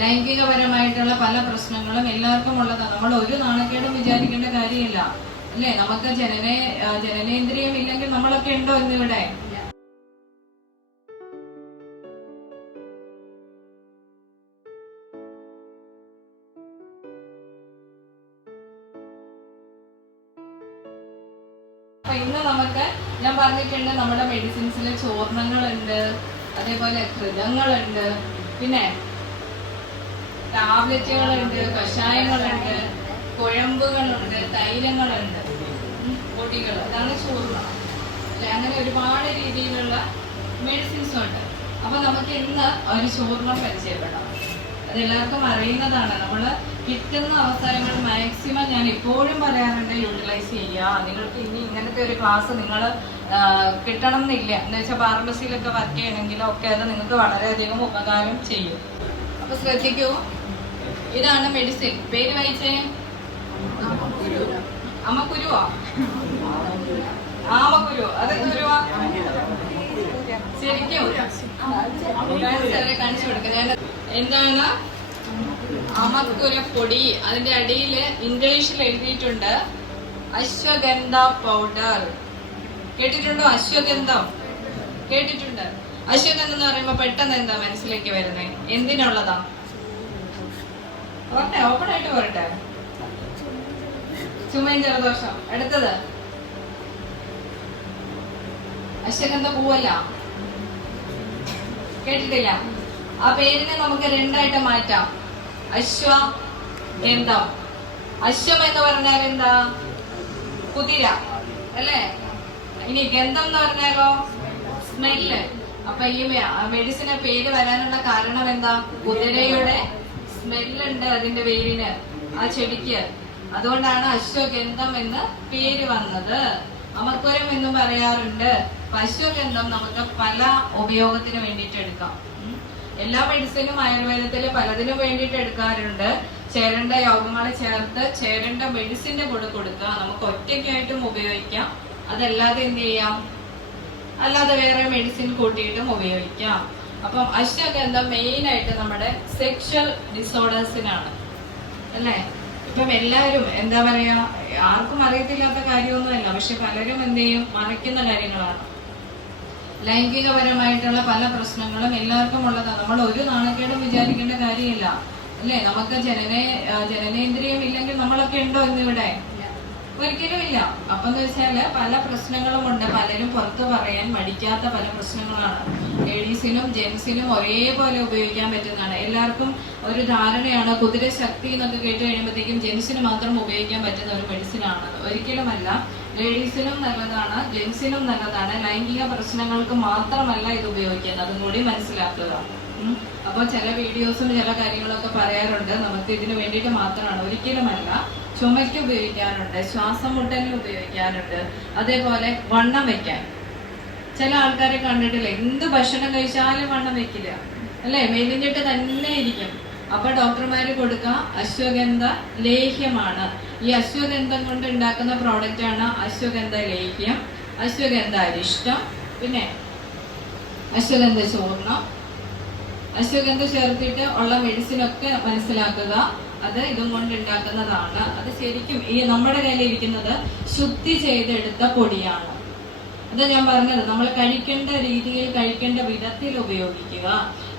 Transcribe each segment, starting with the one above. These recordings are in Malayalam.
ലൈംഗികപരമായിട്ടുള്ള പല പ്രശ്നങ്ങളും എല്ലാവർക്കും ഉള്ളതാണ്. നമ്മൾ ഒരു നാണക്കേടും വിചാരിക്കേണ്ട കാര്യമില്ല അല്ലേ. നമുക്ക് ജനനേന്ദ്രിയം ഇല്ലെങ്കിൽ നമ്മളൊക്കെ ഉണ്ടോ ഇന്നിവിടെ? അപ്പൊ ഇന്ന് നമുക്ക് ഞാൻ പറഞ്ഞിട്ടുണ്ട്, നമ്മുടെ മെഡിസിൻസിൽ ചോർണങ്ങളുണ്ട്, അതേപോലെ കൃതങ്ങളുണ്ട്, പിന്നെ ടാബ്ലറ്റുകളുണ്ട്, കഷായങ്ങളുണ്ട്, കുഴമ്പുകളുണ്ട്, തൈലങ്ങളുണ്ട്, പൊടികൾ, അതാണ് ചൂർണം അല്ലെ. അങ്ങനെ ഒരുപാട് രീതിയിലുള്ള മെഡിസിൻസ് ഉണ്ട്. അപ്പൊ നമുക്ക് ഇന്ന് ഒരു ചൂർണം പരിചയപ്പെടാം. അതെല്ലാവർക്കും അറിയുന്നതാണ്. നമ്മൾ കിട്ടുന്ന അവസരങ്ങൾ മാക്സിമം, ഞാൻ ഇപ്പോഴും പറയാറുണ്ട്, യൂട്ടിലൈസ് ചെയ്യുക. നിങ്ങൾക്ക് ഇനി ഇങ്ങനത്തെ ഒരു ക്ലാസ് നിങ്ങൾ കിട്ടണം എന്നില്ല. എന്ന് വെച്ചാൽ ഫാർമസിയിലൊക്കെ വർക്ക് ചെയ്യണമെങ്കിലോ ഒക്കെ അത് നിങ്ങൾക്ക് വളരെയധികം ഉപകാരം ചെയ്യും. അപ്പൊ ശ്രദ്ധിക്കൂ, ഇതാണ് മെഡിസിൻ. പേര് വായിച്ചേ. അമ്മക്കുരുവോ? ആമക്കുരു. അതെന്ത് കുരുവാ ശരിക്കും? കാണിച്ചു കൊടുക്കുക. എന്താണ് അമക്കുരപ്പൊടി? അതിന്റെ അടിയിൽ ഇംഗ്ലീഷിൽ എഴുതിയിട്ടുണ്ട് അശ്വഗന്ധ പൗഡർ. കേട്ടിട്ടുണ്ടോ? അശ്വഗന്ധം കേട്ടിട്ടുണ്ട്. അശ്വഗന്ധം എന്ന് പറയുമ്പോ പെട്ടെന്ന് എന്താ മനസ്സിലേക്ക് വരുന്നത്? എന്തിനുള്ളതാ? പറട്ടെ, ഓപ്പൺ ആയിട്ട് പറട്ടെ. ചുമയും ജലദോഷം. അടുത്തത് അശ്വഗന്ധ പൂവല്ല, കേട്ടിട്ടില്ല. ആ പേരിനെ നമുക്ക് രണ്ടായിട്ട് മാറ്റാം. അശ്വഗന്ധം. അശ്വം എന്ന് പറഞ്ഞാൽ എന്താ? കുതിര അല്ലേ. ഇനി ഗന്ധം എന്ന് പറഞ്ഞാലോ സ്മെല്ല്. അപ്പൊ ഈ മെഡിസിന് പേര് വരാനുള്ള കാരണം എന്താ? കുതിരയുടെ സ്മെല്ലുണ്ട് അതിന്റെ വേരിന്, ആ ചെടിക്ക്. അതുകൊണ്ടാണ് അശ്വഗന്ധം എന്ന് പേര് വന്നത്. അമക്കുരം എന്നും പറയാറുണ്ട്. അശ്വഗന്ധം നമുക്ക് പല ഉപയോഗത്തിന് വേണ്ടിയിട്ട് എടുക്കാം. എല്ലാ മെഡിസിനും ആയുർവേദത്തിൽ പലതിനും വേണ്ടിയിട്ട് എടുക്കാറുണ്ട്. ചേരേണ്ട യോഗങ്ങളെ ചേർത്ത് ചേരേണ്ട മെഡിസിന്റെ കൂടെ കൊടുക്കുക. നമുക്ക് ഒറ്റയ്ക്കായിട്ടും ഉപയോഗിക്കാം. അതല്ലാതെ എന്ത് ചെയ്യാം? അല്ലാതെ വേറെ മെഡിസിൻ കൂട്ടിയിട്ടും ഉപയോഗിക്കാം. അപ്പം അശ്വഗന്ധം മെയിൻ ആയിട്ട് നമ്മുടെ സെക്ഷൽ ഡിസോർഡേഴ്സിനാണ് അല്ലേ. ഇപ്പം എല്ലാവരും എന്താ പറയാ, ആർക്കും അറിയത്തില്ലാത്ത കാര്യമൊന്നുമല്ല, പക്ഷെ പലരും എന്ത് ചെയ്യും? മറയ്ക്കുന്ന കാര്യങ്ങളാണ്. ലൈംഗികപരമായിട്ടുള്ള പല പ്രശ്നങ്ങളും എല്ലാവർക്കും ഉള്ളതാണ്. നമ്മൾ ഒരു നാണക്കേടും വിചാരിക്കേണ്ട കാര്യമില്ല അല്ലേ. നമുക്ക് ജനനേന്ദ്രിയം ഇല്ലെങ്കിൽ നമ്മളൊക്കെ ഉണ്ടോ ഇന്നിവിടെ? ഒരിക്കലും ഇല്ല. അപ്പൊ എന്ന് വെച്ചാല് പല പ്രശ്നങ്ങളും ഉണ്ട്. പലരും പുറത്തു പറയാൻ മടിക്കാത്ത പല പ്രശ്നങ്ങളാണ്. ലേഡീസിനും ജെന്റ്സിനും ഒരേപോലെ ഉപയോഗിക്കാൻ പറ്റുന്നതാണ്. എല്ലാവർക്കും ഒരു ധാരണയാണ് കുതിര ശക്തി എന്നൊക്കെ കേട്ട് കഴിയുമ്പോഴത്തേക്കും ജെന്റ്സിന് മാത്രം ഉപയോഗിക്കാൻ പറ്റുന്ന ഒരു മെഡിസിൻ ആണ്. ഒരിക്കലുമല്ല. ലേഡീസിനും നല്ലതാണ്, ജെന്റ്സിനും നല്ലതാണ്. ലൈംഗിക പ്രശ്നങ്ങൾക്ക് മാത്രമല്ല ഇത് ഉപയോഗിക്കുന്നത്, അതും കൂടി മനസ്സിലാക്കുക. അപ്പോൾ ചില വീഡിയോസും ചില കാര്യങ്ങളൊക്കെ പറയാറുണ്ട് നമുക്ക് ഇതിന് വേണ്ടിയിട്ട് മാത്രമാണ്. ഒരിക്കലുമല്ല. ചുമയ്ക്ക് ഉപയോഗിക്കാറുണ്ട്, ശ്വാസം മുട്ടലിന് ഉപയോഗിക്കാറുണ്ട്, അതേപോലെ വണ്ണം വെക്കാൻ. ചില ആൾക്കാരെ കണ്ടിട്ടില്ല, എന്ത് ഭക്ഷണം കഴിച്ചാലും വണ്ണം വെക്കില്ല അല്ലെ, മെലിഞ്ഞിട്ട് തന്നെ ഇരിക്കും. അപ്പൊ ഡോക്ടർമാര് കൊടുക്കുക അശ്വഗന്ധ ലേഹ്യമാണ്. ഈ അശ്വഗന്ധം കൊണ്ട് ഉണ്ടാക്കുന്ന പ്രോഡക്റ്റ് ആണ് അശ്വഗന്ധ ലേഹ്യം, അശ്വഗന്ധ അരിഷ്ടം, പിന്നെ അശ്വഗന്ധ ചൂർണം. അശ്വഗന്ധ ചേർത്തിട്ട് ഉള്ള മെഡിസിൻ ഒക്കെ മനസ്സിലാക്കുക. അത് ഇതും കൊണ്ട് ഉണ്ടാക്കുന്നതാണ്. അത് ശരിക്കും ഈ നമ്മുടെ കയ്യിൽ ഇരിക്കുന്നത് ശുദ്ധി ചെയ്തെടുത്ത പൊടിയാണ്. അത് ഞാൻ പറഞ്ഞത്, നമ്മൾ കഴിക്കേണ്ട രീതിയിൽ കഴിക്കേണ്ട വിധത്തിൽ ഉപയോഗിക്കുക.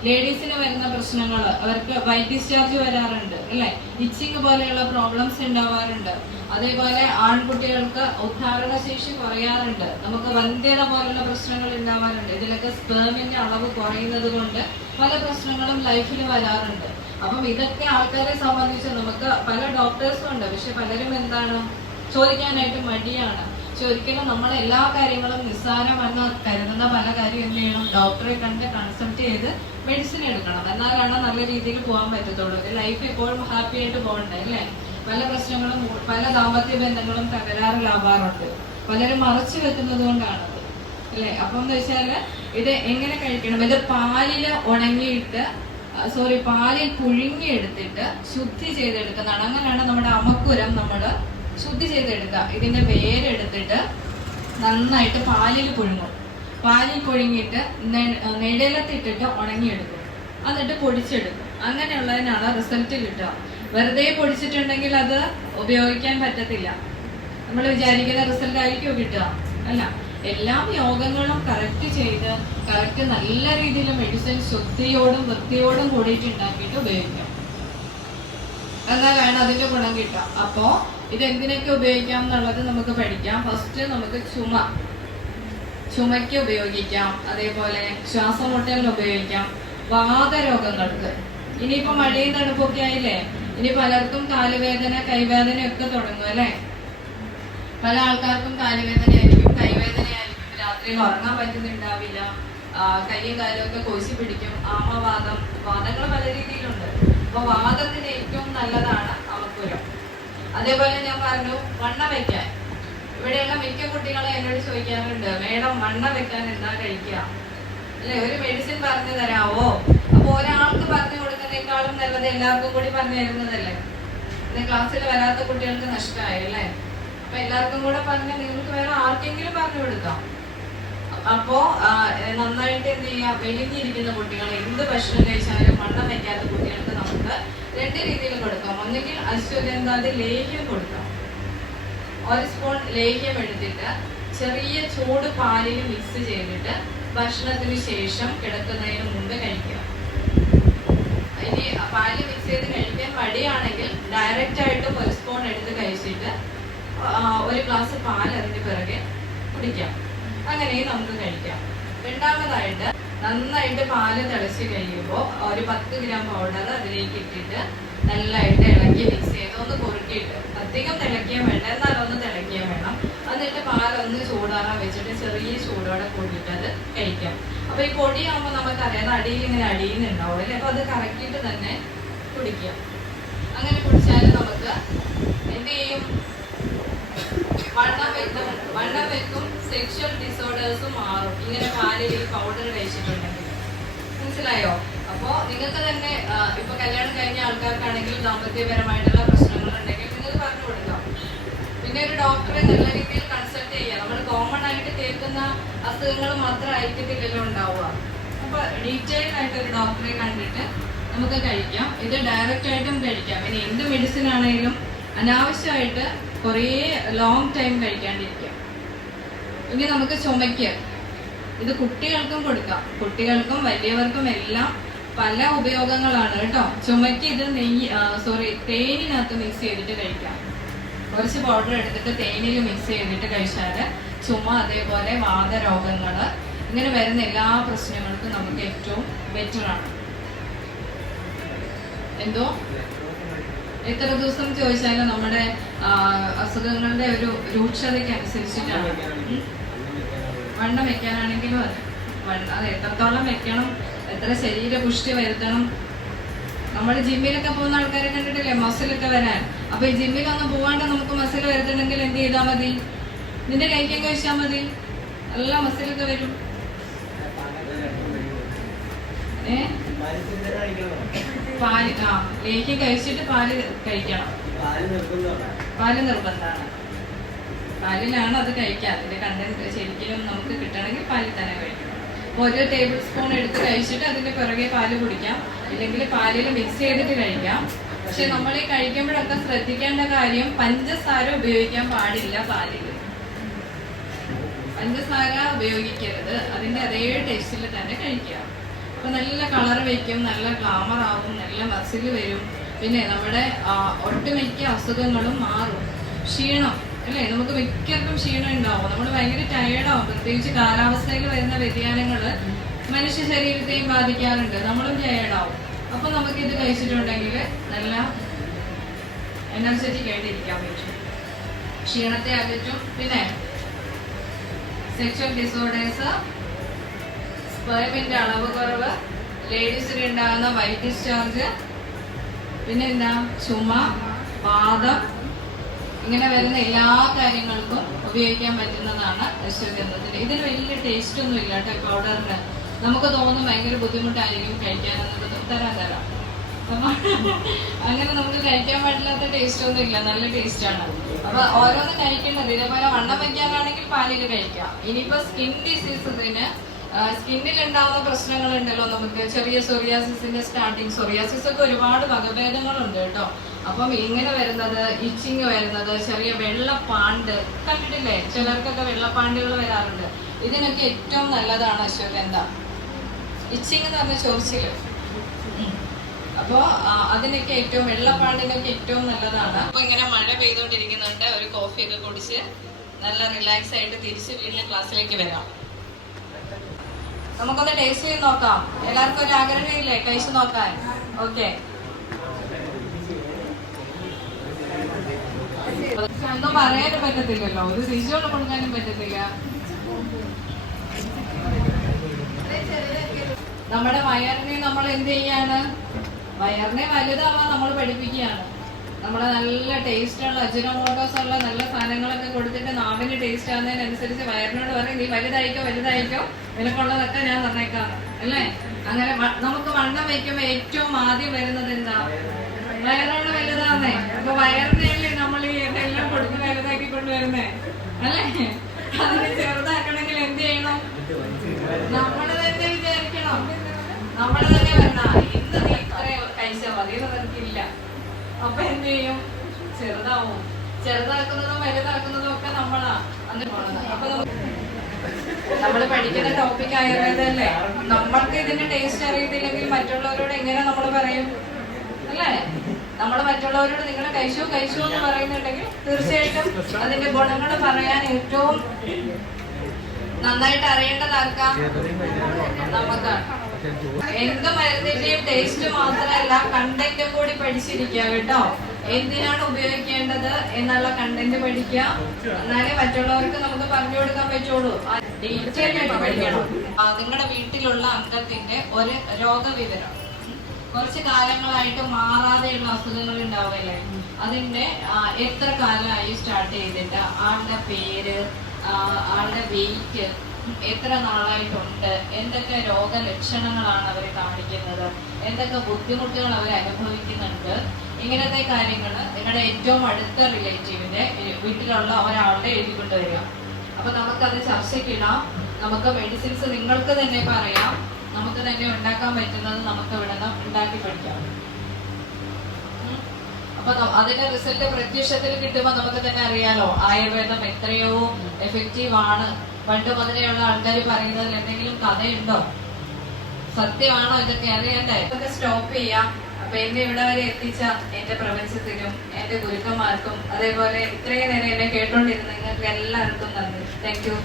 ലേഡീസിന് വരുന്ന പ്രശ്നങ്ങൾ, അവർക്ക് വൈറ്റ് ഡിസ്ചാർജ് വരാറുണ്ട് അല്ലെ, ഇച്ചിങ് പോലെയുള്ള പ്രോബ്ലംസ് ഉണ്ടാവാറുണ്ട്. അതേപോലെ ആൺകുട്ടികൾക്ക് ഉദ്ധാരണ ശേഷി കുറയാറുണ്ട്, നമുക്ക് വന്ധ്യത പോലുള്ള പ്രശ്നങ്ങൾ ഉണ്ടാവാറുണ്ട്. ഇതിലൊക്കെ സ്പേമിന്റെ അളവ് കുറയുന്നത് കൊണ്ട് പല പ്രശ്നങ്ങളും ലൈഫിൽ വരാറുണ്ട്. അപ്പം ഇതൊക്കെ ആൾക്കാരെ സംബന്ധിച്ച് നമുക്ക് പല ഡോക്ടേഴ്സും ഉണ്ട്, പക്ഷെ പലരും എന്താണ് ചോദിക്കാനായിട്ട് മടിയാണ്. ഒരിക്കലും നമ്മൾ എല്ലാ കാര്യങ്ങളും നിസ്സാരമെന്ന് കരുതുന്ന പല കാര്യം എന്ത് ചെയ്യണം? ഡോക്ടറെ കണ്ട് കൺസൾട്ട് ചെയ്ത് മെഡിസിൻ എടുക്കണം. എന്നാലാണ് നല്ല രീതിയിൽ പോകാൻ പറ്റത്തുള്ളൂ. ലൈഫ് എപ്പോഴും ഹാപ്പി ആയിട്ട് പോകണ്ടേ അല്ലേ. പല പ്രശ്നങ്ങളും, പല ദാമ്പത്യ ബന്ധങ്ങളും തകരാറിലാവാറുണ്ട്. പലരും മറച്ചു വെക്കുന്നത് കൊണ്ടാണത് അല്ലേ. അപ്പം എന്ന് വെച്ചാല് ഇത് എങ്ങനെ കഴിക്കണം? ഇത് പാലിൽ പുഴുങ്ങിയെടുത്തിട്ട് ശുദ്ധി ചെയ്തെടുക്കുന്നതാണ്. അങ്ങനെയാണ് നമ്മുടെ അമക്കുരം നമ്മൾ ശുദ്ധി ചെയ്തെടുക്കുക. ഇതിന്റെ വേരെടുത്തിട്ട് നന്നായിട്ട് പാലിൽ പുഴുങ്ങും. പാലിൽ പുഴുങ്ങിയിട്ട് നിഴലത്തിട്ടിട്ട് ഉണങ്ങിയെടുക്കും. എന്നിട്ട് പൊടിച്ചെടുക്കും. അങ്ങനെയുള്ളതിനാണ് റിസൾട്ട് കിട്ടുക. വെറുതെ പൊടിച്ചിട്ടുണ്ടെങ്കിൽ അത് ഉപയോഗിക്കാൻ പറ്റത്തില്ല. നമ്മൾ വിചാരിക്കുന്ന റിസൾട്ട് ആയിരിക്കും കിട്ടുക, അല്ല. എല്ലാ യോഗങ്ങളും കറക്റ്റ് ചെയ്ത് കറക്റ്റ് നല്ല രീതിയിൽ മെഡിസിൻ ശുദ്ധിയോടും വൃത്തിയോടും കൂടിയിട്ട് ഉണ്ടാക്കിയിട്ട് ഉപയോഗിക്കാം. എന്നാലാണ് അതിന്റെ ഗുണം കിട്ടുക. അപ്പോ ഇത് എന്തിനൊക്കെ ഉപയോഗിക്കാം എന്നുള്ളത് നമുക്ക് പഠിക്കാം. ഫസ്റ്റ് നമുക്ക് ചുമയ്ക്ക് ഉപയോഗിക്കാം, അതേപോലെ ശ്വാസമുട്ടലിന് ഉപയോഗിക്കാം, വാതരോഗങ്ങൾക്ക്. ഇനിയിപ്പോ മഴയും തണുപ്പൊക്കെ ആയില്ലേ, ഇനി പലർക്കും കാലുവേദന കൈവേദന ഒക്കെ തുടങ്ങും അല്ലെ. പല ആൾക്കാർക്കും കാലുവേദനയായിരിക്കും, കൈവേദനയായിരിക്കും, രാത്രിയിൽ ഉറങ്ങാൻ പറ്റുന്നുണ്ടാവില്ല, കൈയും കാലും ഒക്കെ കൊഴിച്ചു പിടിക്കും, ആമവാദം, വാദങ്ങൾ പല രീതിയിലുണ്ട്. അപ്പൊ വാദത്തിന് ഏറ്റവും നല്ലതാണ് അമക്കുരം. അതേപോലെ ഞാൻ പറഞ്ഞു വണ്ണം വെക്കാൻ. ഇവിടെയുള്ള മിക്ക കുട്ടികളെ എന്നോട് ചോദിക്കാറുണ്ട്, മേഡം വണ്ണം വെക്കാൻ എന്താ കഴിക്കുക അല്ലെ, ഒരു മെഡിസിൻ പറഞ്ഞു തരാവോ? അപ്പൊ ഒരാൾക്ക് പറഞ്ഞു കൊടുക്കുന്നതിനേക്കാളും നല്ലത് എല്ലാവർക്കും കൂടി പറഞ്ഞു തരുന്നതല്ലേ. ഇന്ന് ക്ലാസ്സിൽ വരാത്ത കുട്ടികൾക്ക് നഷ്ടമായി അല്ലേ. അപ്പൊ എല്ലാവർക്കും കൂടെ പറഞ്ഞാൽ നിങ്ങൾക്ക് വേറെ ആർക്കെങ്കിലും പറഞ്ഞു കൊടുക്കാം. അപ്പോ നന്നായിട്ട് എന്ത് ചെയ്യാം, മെലിഞ്ഞിരിക്കുന്ന കുട്ടികളെ എന്ത് ഭക്ഷണം കഴിച്ചാലും വണ്ണം വയ്ക്കാത്ത കുട്ടികൾക്ക് നമുക്ക് രണ്ട് രീതിയിൽ കൊടുക്കാം. ഒന്നെങ്കിൽ അശ്വഗന്ധാതി ലേഹ്യം കൊടുക്കാം. 1 സ്പൂൺ ലേഹ്യം എടുത്തിട്ട് ചെറിയ ചൂട് പാലിൽ മിക്സ് ചെയ്തിട്ട് ഭക്ഷണത്തിന് ശേഷം കിടക്കുന്നതിന് മുമ്പ് കഴിക്കുക. ഇനി പാല് മിക്സ് ചെയ്ത് കഴിക്കാൻ മടിയാണെങ്കിൽ ഡയറക്റ്റ് ആയിട്ട് 1 സ്പൂൺ എടുത്ത് കഴിച്ചിട്ട് 1 ഗ്ലാസ് പാൽ അതിന് പിറകെ കുടിക്കാം. അങ്ങനെയും നമുക്ക് കഴിക്കാം. രണ്ടാമതായിട്ട് നന്നായിട്ട് പാല് തിളച്ച് കഴിയുമ്പോൾ ഒരു 10 ഗ്രാം പൗഡർ അതിലേക്ക് ഇട്ടിട്ട് നല്ലതായിട്ട് ഇളക്കി മിക്സ് ചെയ്ത് ഒന്ന് കുറുക്കിയിട്ട്, അധികം തിളയ്ക്കാൻ വേണ്ട, എന്നാലൊന്ന് തിളയ്ക്കാൻ വേണം. എന്നിട്ട് പാലൊന്ന് ചൂടാറാൻ വെച്ചിട്ട് ചെറിയ ചൂടോടെ കൂടിയിട്ട് അത് കഴിക്കാം. അപ്പൊ ഈ പൊടിയാകുമ്പോൾ നമുക്കറിയാം അത് അടിയിൽ ഇങ്ങനെ അടിയുന്നുണ്ടാവും അല്ലേ. അപ്പൊ അത് കറക്കിയിട്ട് തന്നെ കുടിക്കാം. അങ്ങനെ കുടിച്ചാൽ നമുക്ക് എന്ത് ചെയ്യും, വണ്ണം വെക്കും, സെക്ഷൽ ഡിസോർഡേഴ്സും മാറും. ഇങ്ങനെ പാലിൽ ഈ പൗഡർ കഴിച്ചിട്ടുണ്ടെങ്കിൽ. മനസ്സിലായോ? അപ്പോ നിങ്ങൾക്ക് തന്നെ ഇപ്പൊ കല്യാണം കഴിഞ്ഞ ആൾക്കാർക്കാണെങ്കിൽ ദാമ്പത്യപരമായിട്ടുള്ള പ്രശ്നങ്ങൾ ഉണ്ടെങ്കിൽ നിങ്ങൾക്ക് പറഞ്ഞു കൊടുക്കാം. പിന്നെ ഒരു ഡോക്ടറെ നല്ല രീതിയിൽ കൺസൾട്ട് ചെയ്യാം. നമ്മൾ കോമൺ ആയിട്ട് കേൾക്കുന്ന അസുഖങ്ങൾ മാത്രമായിരിക്കത്തില്ലല്ലോ ഉണ്ടാവുക. അപ്പൊ ഡീറ്റെയിൽഡ് ആയിട്ട് ഒരു ഡോക്ടറെ കണ്ടിട്ട് നമുക്ക് കഴിക്കാം. ഇത് ഡയറക്റ്റ് ആയിട്ടും കഴിക്കാം. ഇനി എന്ത് മെഡിസിൻ ആണെങ്കിലും അനാവശ്യമായിട്ട് കുറേ ലോങ് ടൈം കഴിക്കാണ്ടിരിക്കാം. ഇനി നമുക്ക് ചുമയ്ക്ക്, ഇത് കുട്ടികൾക്കും കൊടുക്കാം, കുട്ടികൾക്കും വലിയവർക്കും എല്ലാം പല ഉപയോഗങ്ങളാണ് കേട്ടോ. ചുമയ്ക്ക് ഇത് തേനിനകത്ത് മിക്സ് ചെയ്തിട്ട് കഴിക്കാം. കുറച്ച് പൗഡർ എടുത്തിട്ട് തേനിൽ മിക്സ് ചെയ്തിട്ട് കഴിച്ചാല് ചുമ, അതേപോലെ വാതരോഗങ്ങള്, ഇങ്ങനെ വരുന്ന എല്ലാ പ്രശ്നങ്ങൾക്കും നമുക്ക് ഏറ്റവും ബെറ്റർ ആണ്. എന്തോ എത്ര ദിവസം ചോദിച്ചാലും നമ്മുടെ അസുഖങ്ങളുടെ ഒരു രൂക്ഷതയ്ക്ക് അനുസരിച്ചിട്ടാണ്. വണ്ണം വെക്കാനാണെങ്കിലും അത് എത്രത്തോളം വെക്കണം, എത്ര ശരീരപുഷ്ടി വരുത്തണം. നമ്മൾ ജിമ്മിലൊക്കെ പോകുന്ന ആൾക്കാരെ കണ്ടിട്ടില്ലേ, മസിലൊക്കെ വരാൻ. അപ്പൊ ഈ ജിമ്മിലൊന്നും പോവാണ്ട് നമുക്ക് മസിൽ വരുത്തണമെങ്കിൽ എന്ത് ചെയ്താൽ മതി, നിന്റെ കൈക്കും കഴിച്ചാൽ മതി, നല്ല മസിലൊക്കെ വരും. പാല് ലേഹ്യം കഴിച്ചിട്ട് പാല് കഴിക്കണം. പാല് നിർബന്ധമാണ്. പാലിലാണ് അത് കഴിക്കാം. അതിന്റെ കണ്ടന്റ് ശരിക്കും നമുക്ക് കിട്ടണമെങ്കിൽ പാലിൽ തന്നെ കഴിക്കണം. 1 ടേബിൾ സ്പൂൺ എടുത്ത് കഴിച്ചിട്ട് അതിന്റെ പിറകെ പാല് കുടിക്കാം, ഇല്ലെങ്കിൽ പാലിൽ മിക്സ് ചെയ്തിട്ട് കഴിക്കാം. പക്ഷെ നമ്മൾ ഈ കഴിക്കുമ്പോഴൊക്കെ ശ്രദ്ധിക്കേണ്ട കാര്യം, പഞ്ചസാര ഉപയോഗിക്കാൻ പാടില്ല പാലിൽ. പഞ്ചസാര ഉപയോഗിക്കരുത്. അതിന്റെ അതേ ടേസ്റ്റിൽ തന്നെ കഴിക്കുക. അപ്പൊ നല്ല കളർ വയ്ക്കും, നല്ല ഗ്ലാമർ ആവും, നല്ല മസിൽ വരും. പിന്നെ നമ്മുടെ ഒട്ടുമിക്ക അസുഖങ്ങളും മാറും. ക്ഷീണം അല്ലേ, നമുക്ക് മിക്കർക്കും ക്ഷീണം ഉണ്ടാവും. നമ്മൾ ഭയങ്കര ടയേർഡാവും. പ്രത്യേകിച്ച് കാലാവസ്ഥയിൽ വരുന്ന വ്യതിയാനങ്ങൾ മനുഷ്യ ശരീരത്തെയും ബാധിക്കാറുണ്ട്. നമ്മളും ടയേർഡാവും. അപ്പൊ നമുക്കിത് കഴിച്ചിട്ടുണ്ടെങ്കിൽ നല്ല എനർജറ്റിക് ആയിട്ട് ഇരിക്കാൻ പറ്റും. ക്ഷീണത്തെ അകറ്റും. പിന്നെ സെക്ഷൽ ഡിസോർഡേഴ്സ്, സ്പെർമിന്റെ അളവ് കുറവ്, ലേഡീസിന് ഉണ്ടാകുന്ന വൈറ്റ് ഡിസ്ചാർജ്, പിന്നെ എന്താ ചുമ, വാദം, ഇങ്ങനെ വരുന്ന എല്ലാ കാര്യങ്ങൾക്കും ഉപയോഗിക്കാൻ പറ്റുന്നതാണ് അശ്വഗന്ധത്തിന്. ഇതിന് വലിയ ടേസ്റ്റ് ഒന്നും ഇല്ല കേട്ടോ. പൗഡറിന് നമുക്ക് തോന്നും ഭയങ്കര ബുദ്ധിമുട്ടായിരിക്കും കഴിക്കാനെന്നത്. തരാം അങ്ങനെ നമുക്ക് കഴിക്കാൻ പാടില്ലാത്ത ടേസ്റ്റ് ഒന്നും ഇല്ല, നല്ല ടേസ്റ്റ് ആണ്. അപ്പൊ ഓരോന്നും കഴിക്കേണ്ടത്. ഇതേപോലെ വണ്ണം വയ്ക്കാനാണെങ്കിൽ പാലിൽ കഴിക്കാം. ഇനിയിപ്പോ സ്കിൻ ഡിസീസസിന് സ്കിന്നിൽ ഉണ്ടാവുന്ന പ്രശ്നങ്ങളുണ്ടല്ലോ, നമുക്ക് ചെറിയ സോറിയാസിന്റെ സ്റ്റാർട്ടിങ്. സോറിയാസിസ് ഒക്കെ ഒരുപാട് വകഭേദങ്ങളുണ്ട് കേട്ടോ. അപ്പം ഇങ്ങനെ വരുന്നത്, ഇച്ചിങ് വരുന്നത്, ചെറിയ വെള്ളപ്പാണ്ട് കണ്ടിട്ടില്ലേ, ചിലർക്കൊക്കെ വെള്ളപ്പാണ്ടുകൾ വരാറുണ്ട്. ഇതിനൊക്കെ ഏറ്റവും നല്ലതാണ് അശ്വഗന്ധ. ഇച്ചിങ് എന്ന് പറഞ്ഞ ചോദിച്ചില്ല. അപ്പോ അതിനൊക്കെ ഏറ്റവും, വെള്ളപ്പാണ്ടിനൊക്കെ ഏറ്റവും നല്ലതാണ്. അപ്പൊ ഇങ്ങനെ മഴ പെയ്തുകൊണ്ടിരിക്കുന്നുണ്ട്, ഒരു കോഫി ഒക്കെ കുടിച്ച് നല്ല റിലാക്സ് ആയിട്ട് തിരിച്ച് വീട്ടിലെ ക്ലാസ്സിലേക്ക് വരാം. നമുക്കൊന്ന് ടേസ്റ്റ് ചെയ്ത് നോക്കാം. എല്ലാവർക്കും ഒരു ആഗ്രഹമില്ലേ കഴിച്ചു നോക്കാൻ? ഓക്കെ, ഒന്നും പറയാനും പറ്റത്തില്ലല്ലോ, ഒരു രുചിയോട് കൊടുക്കാനും പറ്റത്തില്ല. നമ്മുടെ വയറിനെ നമ്മൾ എന്ത് ചെയ്യാണ്? വയറിനെ വലുതാവാൻ നമ്മൾ പഠിപ്പിക്കുകയാണ്. നമ്മളെ നല്ല ടേസ്റ്റുള്ള അജിനോമോട്ടോസ് ഉള്ള നല്ല സാധനങ്ങളൊക്കെ കൊടുത്തിട്ട് നാവിന് ടേസ്റ്റ് ആകുന്നതിനനുസരിച്ച് വയറിനോട് പറയും നീ വലുതായിക്കോ വലുതായിക്കോ, നിനക്കുള്ളതൊക്കെ ഞാൻ തന്നേക്കാം അല്ലേ? അങ്ങനെ നമുക്ക് വണ്ണം വയ്ക്കുമ്പോ ഏറ്റവും ആദ്യം വരുന്നത് എന്താ? വയറോട് വലുതാന്നേ. അപ്പൊ വയറിനെയല്ലേ നമ്മൾ ഈ എല്ലാം കൊടുത്ത് വലുതാക്കി കൊണ്ടുവരുന്നേ അല്ലേ? അതിനെ ചെറുതാക്കണമെങ്കിൽ എന്ത് ചെയ്യണം? നമ്മള് തന്നെ വിചാരിക്കണം, നമ്മള് തന്നെ വരണ ഇന്ന് നീ ഇത്ര കഴിച്ചാൽ മതി എന്ന് നിനക്കില്ല. അപ്പൊ എന്ത് ചെയ്യും? ചെറുതാവും. ചെറുതാക്കുന്നതും വലുതാക്കുന്നതും ഒക്കെ നമ്മളാ അന്ന് പോണത്. അപ്പൊ നമ്മൾ പഠിക്കുന്ന ടോപ്പിക് ആയുർവേദമല്ലേ? നമ്മൾക്ക് ഇതിന്റെ ടേസ്റ്റ് അറിയത്തില്ലെങ്കിൽ മറ്റുള്ളവരോട് എങ്ങനെ നമ്മൾ പറയും അല്ലേ? നമ്മൾ മറ്റുള്ളവരോട് നിങ്ങൾ കഴിച്ചു കഴിച്ചു എന്ന് പറയുന്നുണ്ടെങ്കിൽ തീർച്ചയായിട്ടും അതിന്റെ ഗുണങ്ങൾ പറയാൻ ഏറ്റവും നന്നായിട്ട് അറിയേണ്ടത് ആർക്കാം? നമുക്കാണ്. എന്ത് മരുന്നിന്റെയും ടേസ്റ്റ് മാത്രമല്ല കണ്ടന്റും കൂടി പഠിച്ചിരിക്കുക കേട്ടോ. എന്തിനാണ് ഉപയോഗിക്കേണ്ടത് എന്നുള്ള കണ്ടന്റ് പഠിക്കുക. എന്നാലേ മറ്റുള്ളവർക്ക് നമുക്ക് പറഞ്ഞു കൊടുക്കാൻ പറ്റുള്ളൂ. ഡീറ്റെയിൽ ആയിട്ട് പഠിക്കണം. നിങ്ങളുടെ വീട്ടിലുള്ള അംഗത്തിന്റെ ഒരു രോഗവിവരം, കുറച്ച് കാലങ്ങളായിട്ട് മാറാതെയുള്ള അസുഖങ്ങൾ ഉണ്ടാവുമല്ലേ, അതിന്റെ എത്ര കാലമായി സ്റ്റാർട്ട് ചെയ്തിട്ട്, ആളുടെ പേര്, ആളുടെ വെയിറ്റ്, എത്ര നാളായിട്ടുണ്ട്, എന്തൊക്കെ രോഗലക്ഷണങ്ങളാണ് അവർ കാണിക്കുന്നത്, എന്തൊക്കെ ബുദ്ധിമുട്ടുകൾ അവർ അനുഭവിക്കുന്നുണ്ട്, ഇങ്ങനത്തെ കാര്യങ്ങൾ നിങ്ങളുടെ ഏറ്റവും അടുത്ത റിലേറ്റീവിന്റെ വീട്ടിലുള്ള ഒരാളുടെ എഴുതിക്കൊണ്ട് വരിക. അപ്പൊ നമുക്കത് ചർച്ചയ്ക്കിടാം. നമുക്ക് മെഡിസിൻസ് നിങ്ങൾക്ക് തന്നെ പറയാം, നമുക്ക് തന്നെ ഉണ്ടാക്കാൻ പറ്റുന്നത് നമുക്ക് ഇവിടെ നിന്ന് ഉണ്ടാക്കി പഠിക്കാം. അപ്പൊ അതിന്റെ റിസൾട്ട് പ്രത്യക്ഷത്തിൽ കിട്ടുമ്പോൾ നമുക്ക് തന്നെ അറിയാലോ ആയുർവേദം എത്രയോ എഫക്റ്റീവ് ആണ്. പണ്ട് മുതലെയുള്ള ആൾക്കാർ പറയുന്നതിൽ എന്തെങ്കിലും കഥയുണ്ടോ? സത്യമാണോ? ഇതൊക്കെ അറിയണ്ടേ? ഇതൊക്കെ സ്റ്റോപ്പ് ചെയ്യാം. അപ്പൊ എന്നെ ഇവിടെ വരെ എത്തിച്ച എന്റെ പ്രപഞ്ചത്തിനും എന്റെ ഗുരുക്കന്മാർക്കും അതേപോലെ ഇത്രയും നേരം എന്നെ കേട്ടോണ്ടിരുന്ന നിങ്ങൾക്ക് എല്ലാവർക്കും നന്ദി. Thank you.